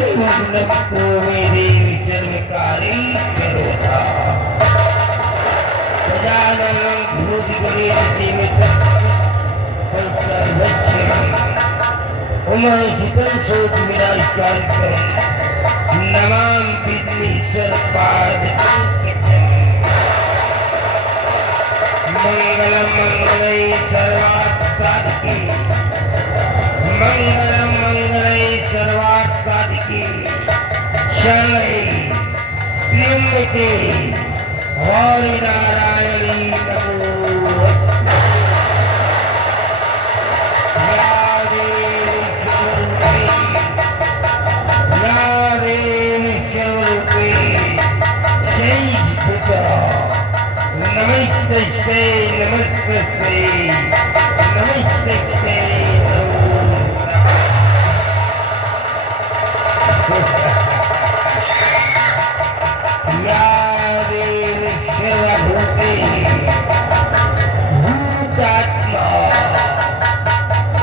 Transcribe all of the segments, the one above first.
को मेरे विचर्मकारी करोता गजाननं भूतगणेशसेवितं उमहितं शोकविनाशकारिकं नमामि विघ्नेश्वरपादपङ्कजं मंगलम मंगले सर्वार्थसाधिके मंगलम मंगले सर्वार्थसाधिके शरणे त्र्यंबके गौरी नारायणी नमोस्तुते। या देवी शिवरूपे जय भूता नमस्ते नमस्ते नमस्ते या देवी शिवरूपे भूतात्मा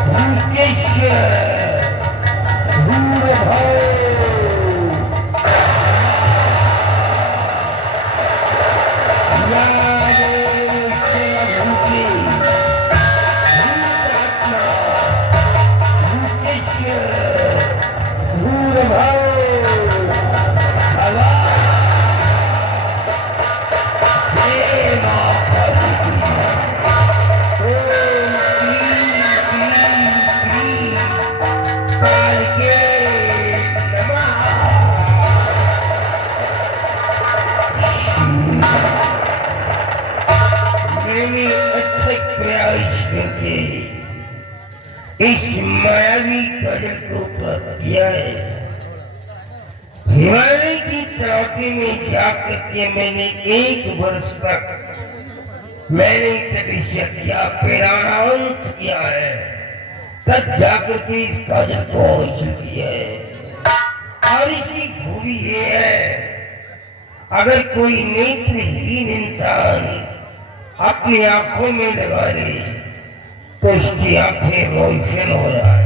भूतेश्वर भूर्भुवः इस मायावी काजल को प्राप्त किया है। हिमालय की चौटी में जाकर के मैंने 1 वर्ष तक मैंने तपस्या किया, प्राणांत किया है, तब जाकर के इस काजल को हासिल किया है। और इसकी खूबी ये है, अगर कोई नेत्रहीन इंसान अपनी आंखों में लगा ले तो उसकी आंखें रोशन हो जाए,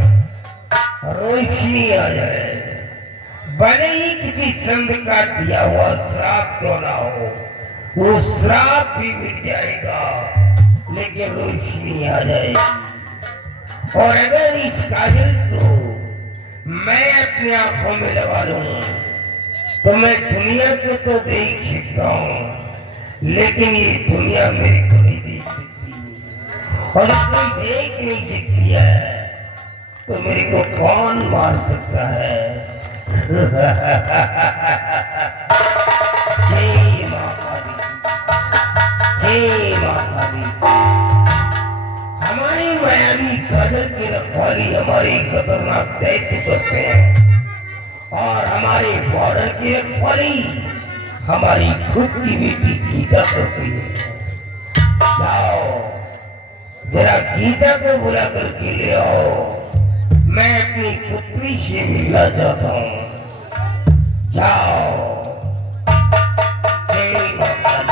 रोशनी आ जाए। भले ही किसी संत का दिया हुआ श्राप क्यों ना हो, वो श्राप भी मिट जाएगा, लेकिन रोशनी आ जाएगी। और अगर इस काजल को मैं अपनी आंखों में लगा लूं तो मैं दुनिया को तो देख सकता हूं, लेकिन ये दुनिया मेरे को नहीं देख सकती। और कोई देख नहीं सकती है तो मेरे को कौन मार सकता है? जय माता दी, जय माता दी। हमारी मायावी काजल की रखवाली हमारी खतरनाक दैत्य करते हैं, और हमारे बॉर्डर की रखवाली हमारी खुद की बेटी गीता करती है। जाओ जरा गीता को बुला करके ले आओ, मैं अपनी पुत्री से मिलना चाहता हूँ। जाओ। जय माता दी।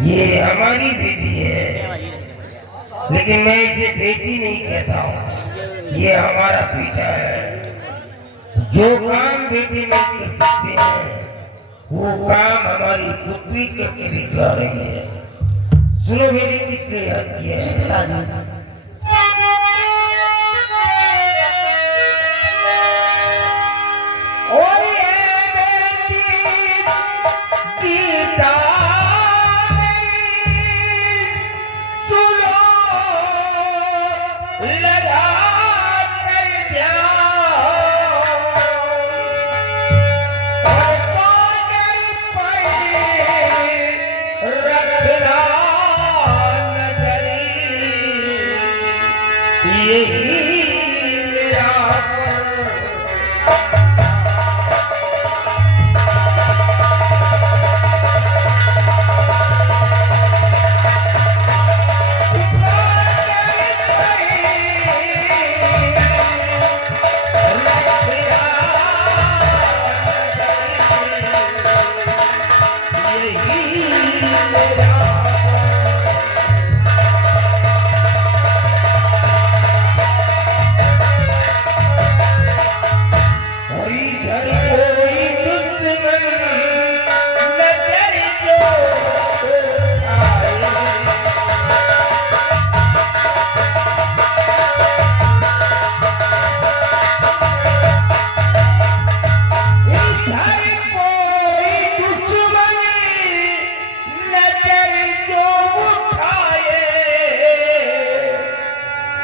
ये हमारी बेटी है, लेकिन मैं इसे बेटी नहीं कहता हूँ, ये हमारा बेटा है। जो काम बेटी नहीं कर सकते हैं वो काम हमारी पुत्री करके दिखला रही है। सुनो मेरी किसने याद किया है? और ये बेटी गीता सुनो लगा कर ध्यान और काजल पर रखना नजरी यही मेरा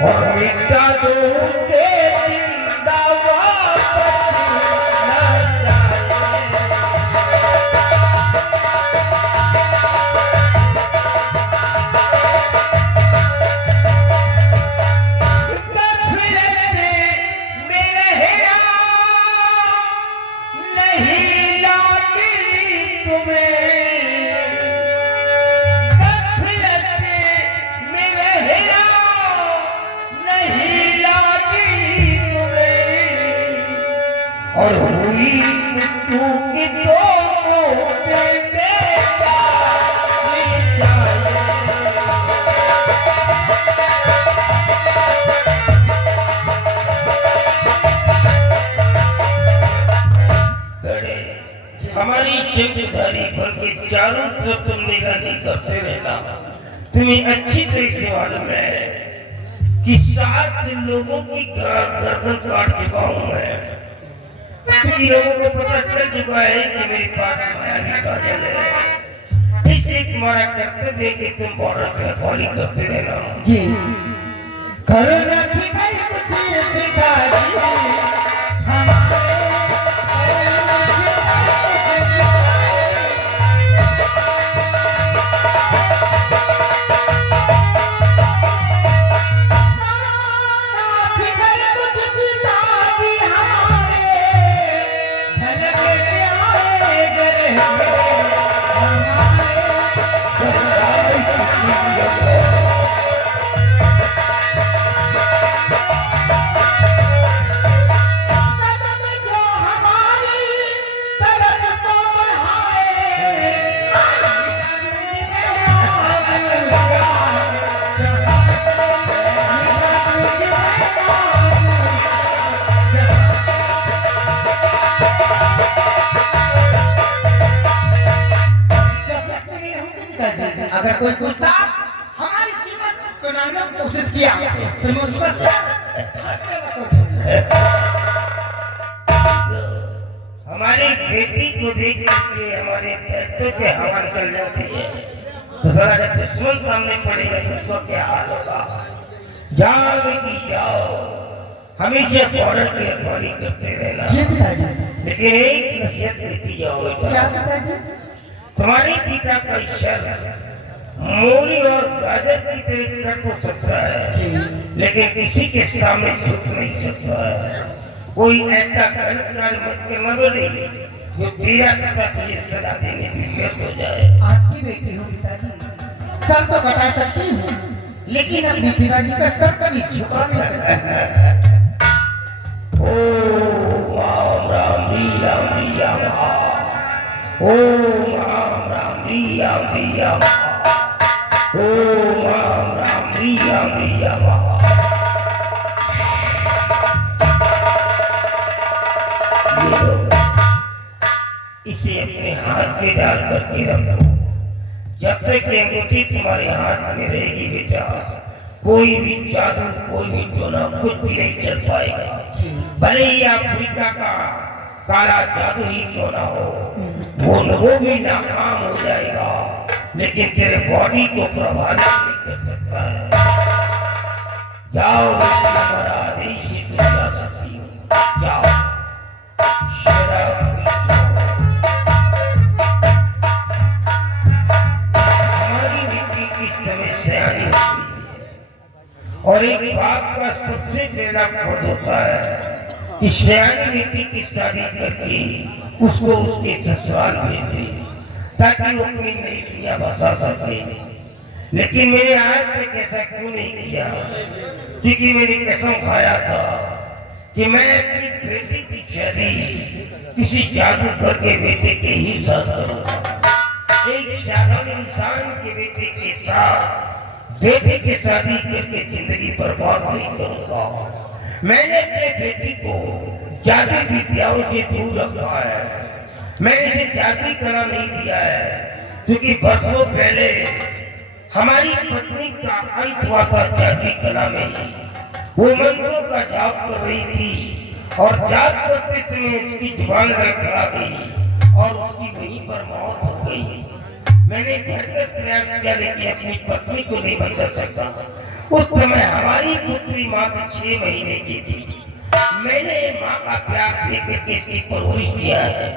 और मिटा दो के जिंदा वापस न जाए। गफलत में रहना नहीं लागी तुम्हें, गफलत में रहना नहीं लागी तुम्हें और हुई मृत्यु की तो हमारी शेखधारी भर के चारों तरफ तुम निगरानी करते रहना। तुम्हें अच्छी तरह से मालूम है कि 7 लोगों की गर्दन काट चुका हूं मैं। क्योंकि लोगों को पता चल चुका है कि मेरे पास मायावी काजल है। इसलिए तुम्हारा कर्तव्य है कि तुम बॉर्डर पे रखवाली करते रहना। जी करुणा की कुछ पिताजी अगर कोई कुत्ता हमारी सीमा को लाने की कोशिश किया तो मैं उसको हमारी बेटी को देख करके हमारे दायित्व के हवा निकल जाती है तो सारा जब दुश्मन सामने पड़ेगा तो उसका क्या हाल होगा। जाओ बेटी जाओ, हमेशा बॉर्डर की रखवाली करते रहना। लेकिन एक नसीहत देती जाओ, क्या पिताजी? तुम्हारे पिता का शर मूली और गाजर की तरह कट हो सकता है लेकिन किसी के सामने झुक नहीं सकता है। कोई ऐसा कर्म मत के मरो नहीं जो तेरा पिता तुझे सजा देने में व्यर्थ हो जाए। आपकी बेटी हो पिताजी, सर तो कटा सकती हूँ लेकिन अपने पिताजी का सर कभी झुका नहीं सकती। ओम राम रिया रिया ओम राम रिया रिया ओम राम रिया रिया। इसे अपने हाथ में डाल करके रखो। जब तक ये अंगूठी तुम्हारे हाथ में रहेगी बेटा, कोई भी जादू, कोई भी टोना कुछ भी नहीं चल पाएगा। भले ही अफ्रीका का काला जादू ही क्यों ना हो, वो भी नाकाम हो जाएगा, लेकिन तेरे बॉडी को प्रभावित नहीं कर सकता है। जाओ बेटा, हमारा आदेश ही तुम जा सकती हो, जाओ। हमारी बेटी की समय सयानी होती है और एक बाप का सबसे पहला फर्ज होता है कि सयानी बेटी की शादी करके उसको उसके ससुराल भेजे ताकि वो अपनी नई दुनिया बसा सके। लेकिन मैंने आज तक ऐसा क्यों नहीं किया? क्योंकि मैंने कसम खाया था कि मैं अपनी बेटी की शादी किसी जादूगर के बेटे के ही साथ करूंगा। एक साधारण इंसान के बेटे के साथ बेटे की शादी करके जिंदगी बर्बाद नहीं करूंगा। मैंने अपने बेटी को जादू विद्याओं से दूर रखा है। मैंने इसे जादू कला नहीं दिया है, क्योंकि बरसों पहले हमारी पत्नी का अंत हुआ था जादू कला में। वो मंत्रों का जाप कर रही थी और जाप करते समय उसकी जुबान लड़खड़ा गई और उसकी वहीं पर मौत हो गई। मैंने भरकर प्रयास किया, लेकिन अपनी पत्नी को नहीं बचा सका। उस समय हमारी पुत्री मात्र 6 महीने की थी। मैंने माँ का प्यार देकर के इसकी परवरिश किया है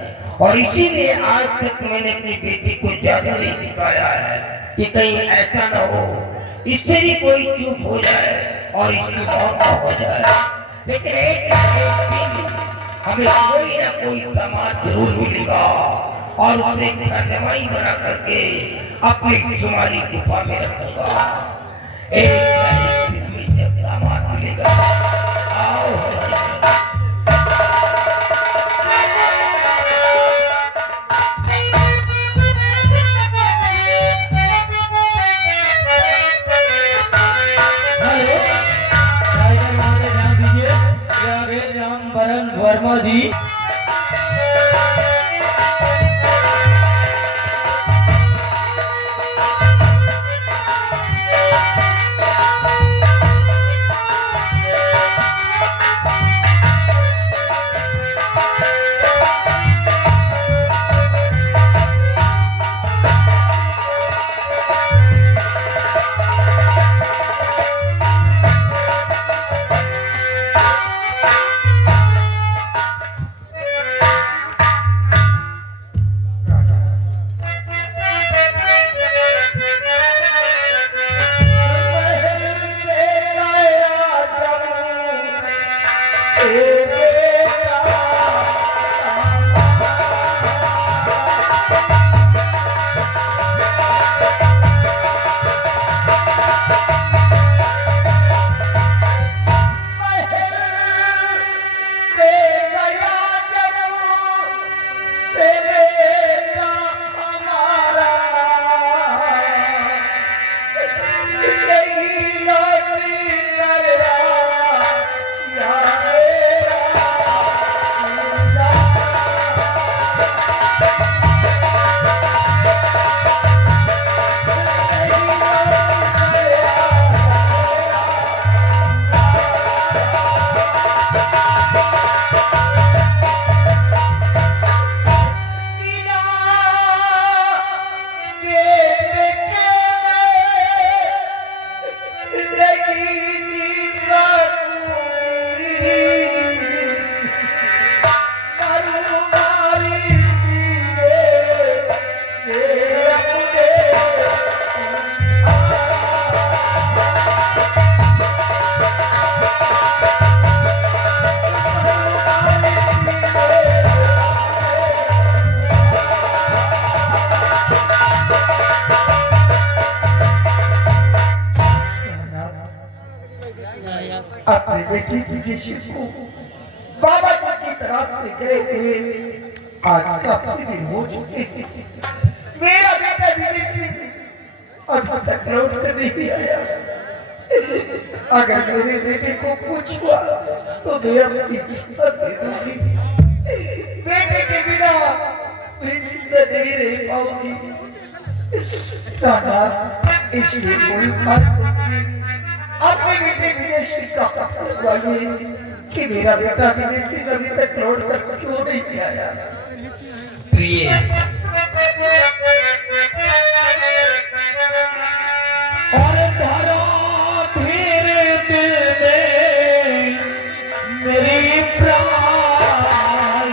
और इसीलिए आज तक मैंने अपनी बेटी को ज्यादा नहीं सिखाया है कि कहीं ऐसा न हो इससे भी कोई चूक हो जाए और इसकी मौत न हो जाए। लेकिन एक दिन हमें कोई ना कोई दामाद जरूर मिलेगा और उसे जमाई बना करके अपनी शुमारी गुफा में रखूंगा। एक दिन हमें जब दामाद मिलेगा, आओ वर्मा जी। अपने बेटी की जिसी को बाबा जी की तलाश में गए थे, आज काफी दिन हो चुके हैं। मेरा बेटा विजय सिंह अभी तक लौट कर नहीं आया। अगर मेरे बेटे को कुछ हुआ तो मैं अपनी जान दे दूंगी। बेटे के बिना मैं जिंदा नहीं रह पाऊंगी। राधा, इसलिए कोई बात सोचिए, अपने बेटे विजय सिंह का पता लगाइए कि मेरा बेटा विजय सिंह अभी तक लौट कर क्यों नहीं आया। प्रिय, और धरो धीरे दिल में मेरी प्राण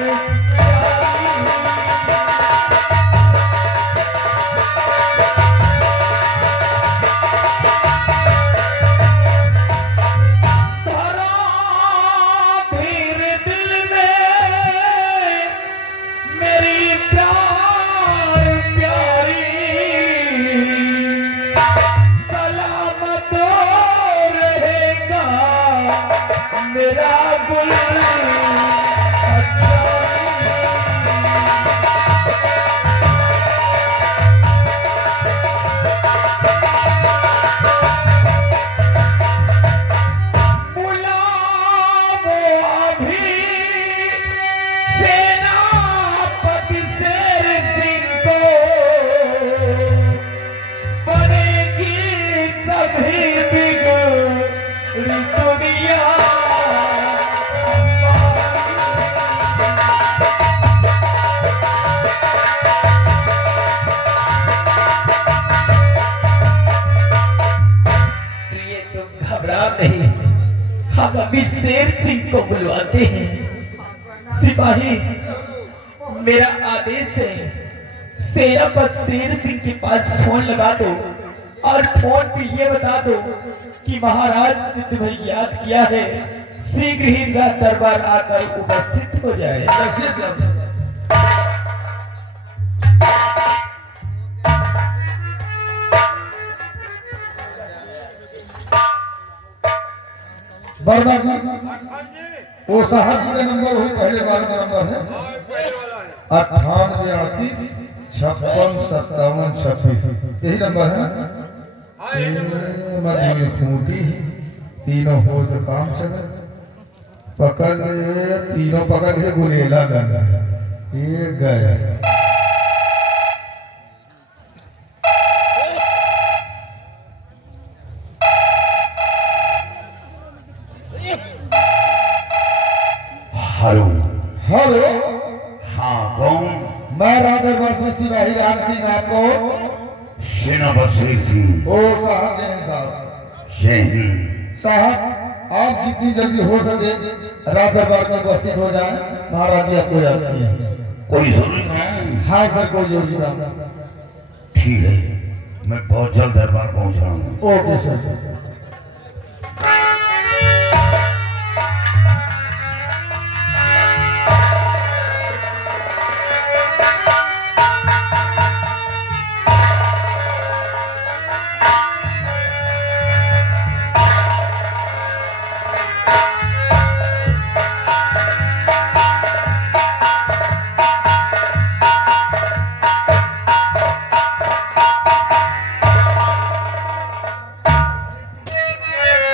धरो धीरे दिल में मेरी प्राण प्यारी सलामत रहेगा मेरा गुल बुलाओ अभी सेनापति शेर सिंह को, बनेगी सभी बिगड़ी दुनिया। प्रिय, तुम घबरा नहीं, हम अभी शेर सिंह को बुलवाते हैं। सिपाही, मेरा आदेश है, सेनापति शेर सिंह के पास फोन लगा दो और फोन पे ये बता दो कि महाराज ने तुम्हें याद किया है, शीघ्र ही राज दरबार आकर उपस्थित हो जाए। बर्मा जी, वो साहब जी का नंबर वही पहले वाला का नंबर है 9838565756, यही नंबर है ना। मत खूंटी तीनों हो तो काम चले, पकड़ तीनों पकड़ के गुलेला गन ये गए। हेलो। हेलो, हाँ, कौन? मैं राधा वर्ष सिपाही राम सिंह, आपको सेनापति शेर सिंह। ओ साहब जय हिंद साहब। जय हिंद। साहब, आप जितनी जल्दी हो सके राज दरबार में उपस्थित हो जाएं, महाराज जी आपको याद किए हैं। कोई जरूरी काम? हाँ सर, कोई जरूरी काम। ठीक है, मैं बहुत जल्द दरबार पहुंच रहा हूँ। Okay sir.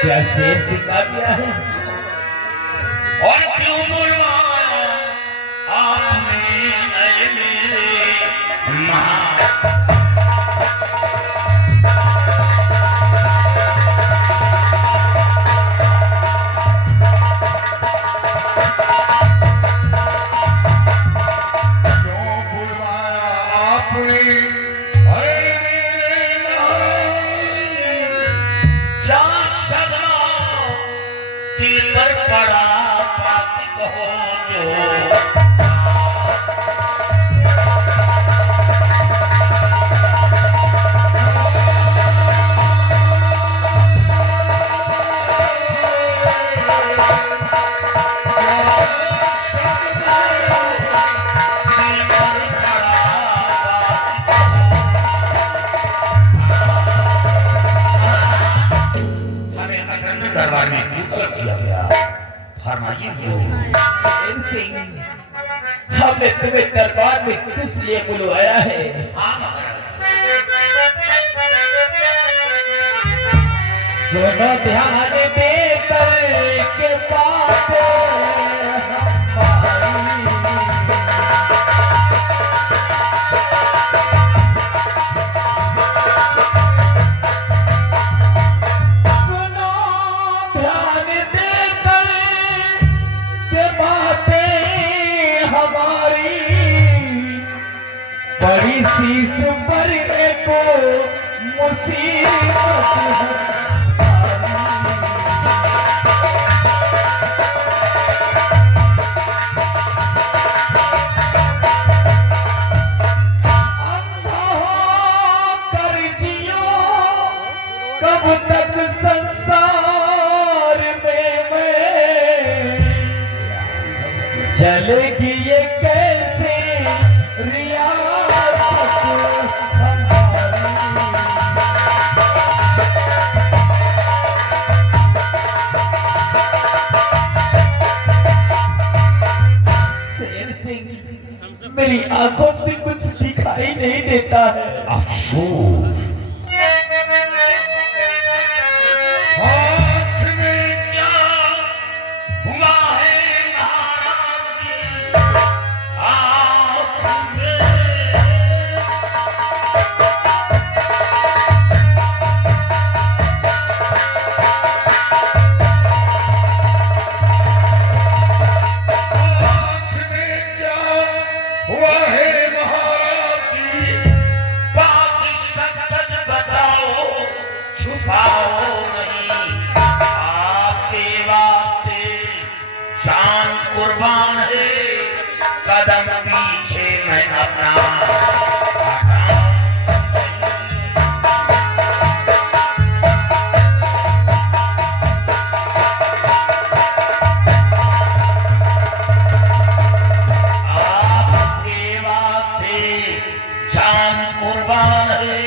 क्या शेर सिखा दिया है? और क्यों बुलवाया आपने नए मेरे माँ? क्यों बुलवाया आपने अरे मेरे क्या सदमा दिल पर पड़ा बात कहो जो। दरबार में क्यों तलब किया गया? फरमाइए क्यों? शेर सिंह, हमने तुम्हें दरबार में किस लिए बुलवाया है? हाँ महाराज। सुनो ध्यान देकर के बात हमारी। मुसीबत अंधा होकर जियो कब तक संसार में मैं चलेगी ये कैसे रियासत हमारी। शेर सिंह मेरी आंखों से कुछ दिखाई नहीं देता है। अफसोस हाथ में क्या हुआ है महाराज की आँख में। आँख में क्या हुआ है महाराज की, बात सच बताओ छुपाओ नहीं। आपके वास्ते जान कुर्बान है, कदम पीछे मैं अपना हटाऊं नहीं। आपके वास्ते जान कुर्बान है,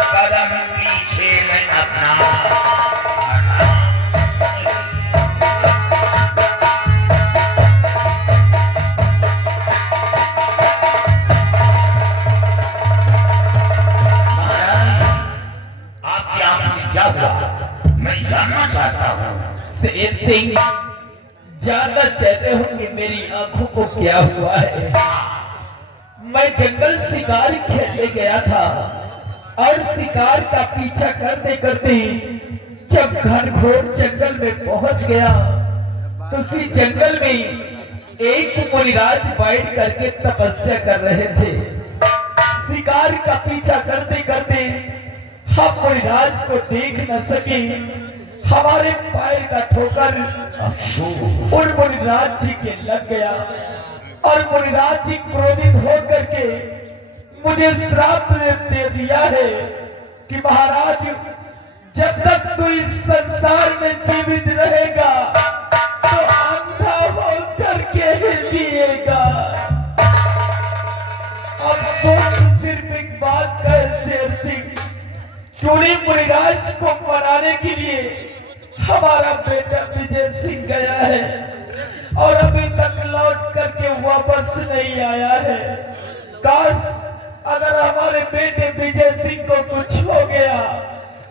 कदम पीछे मैं अपना हटाऊं नहीं। महाराज, आपकी आंख में क्या हुआ मैं जानना चाहता हूँ। शेर सिंह जानना चाहते हो कि मेरी आंखों को क्या हुआ है? मैं जंगल शिकार खेलने गया था और शिकार का पीछा करते करते जब घनघोर जंगल में पहुंच गया तो उसी जंगल में एक मुनिराज बैठ करके तपस्या कर रहे थे। शिकार का पीछा करते करते हम मुनिराज को देख न सके। हमारे पैर का ठोकर अफसोस उन मुनिराज जी के लग गया और मुनिराज जी क्रोधित होकर के मुझे श्राप दे दिया है कि महाराज जब तक तू इस संसार में जीवित रहेगा तो अंधा होकर के ही जिएगा। अब सोच सिर्फ एक बात है शेर सिंह, चूड़ी मुनिराज को मनाने के लिए हमारा बेटा विजय सिंह गया है और अभी तक लौट करके वापस नहीं आया है। काश अगर हमारे बेटे विजय सिंह को कुछ हो गया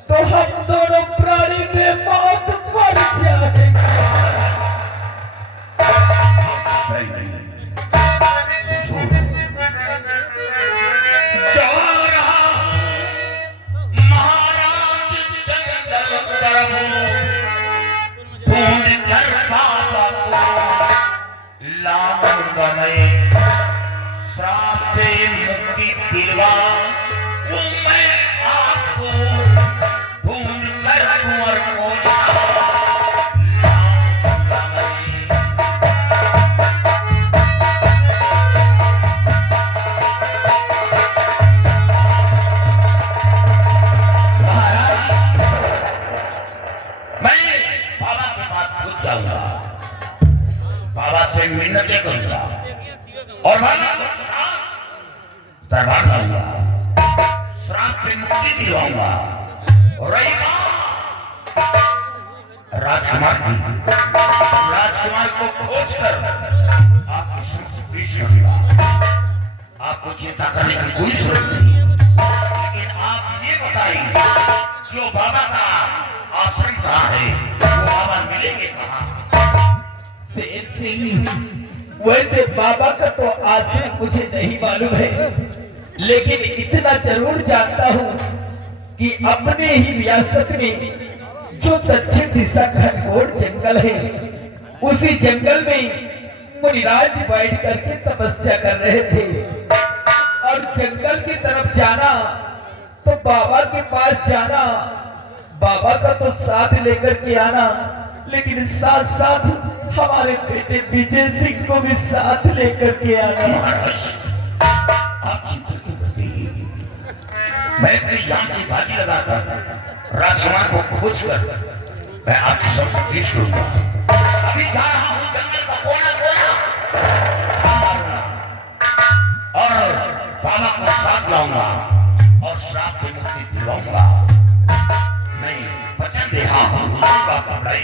तो हम दोनों प्राणी में मौत मर जाएंगे। जा रहा हूं महाराज जंगल तरफ, ढूंढ कर बाबा को लाऊंगा मैं, श्राप से मुक्ति दिलवाऊं मैं आपको, ढूंढ कर कुंवर को लाऊंगा मैं। मैं बाबा के पास खुद जाऊंगा, बाबा से मिन्नतें करूंगा और बाबा को दरबार लाऊंगा, श्राप से मुक्ति दिलवाऊंगा। और रही बात राजकुमार की, राजकुमार को खोज कर आपके समक्ष पेश करूंगा। आपको चिंता करने की कोई जरूरत नहीं, लेकिन आप ये बताइए कि वो बाबा का आश्रम कहाँ है, वो बाबा मिलेंगे कहाँ? शेर सिंह वैसे बाबा का तो आश्रम मुझे नहीं मालूम है, लेकिन इतना जरूर जानता हूँ कि अपने ही रियासत में जो दक्षिण दिशा घनघोर जंगल है उसी जंगल में मुनिराज बैठ करके तपस्या कर रहे थे और जंगल की तरफ जाना तो बाबा के पास जाना, बाबा का तो साथ लेकर के आना, लेकिन साथ साथ हमारे बेटे विजय सिंह को भी साथ लेकर के आना। महाराज, आप चिंता क्यों करते हैं? मैं अपनी जान की बाजी लगाकर राजकुमार को खोज कर मैं आपके सामने पेश करूंगा। अभी जा रहा हूं जंगल का कोना कोना और बाबा को साथ लाऊंगा और श्राप से मुक्ति दिलाऊंगा। नहीं, वचन दे रहा हूं, बाबा लड़ाई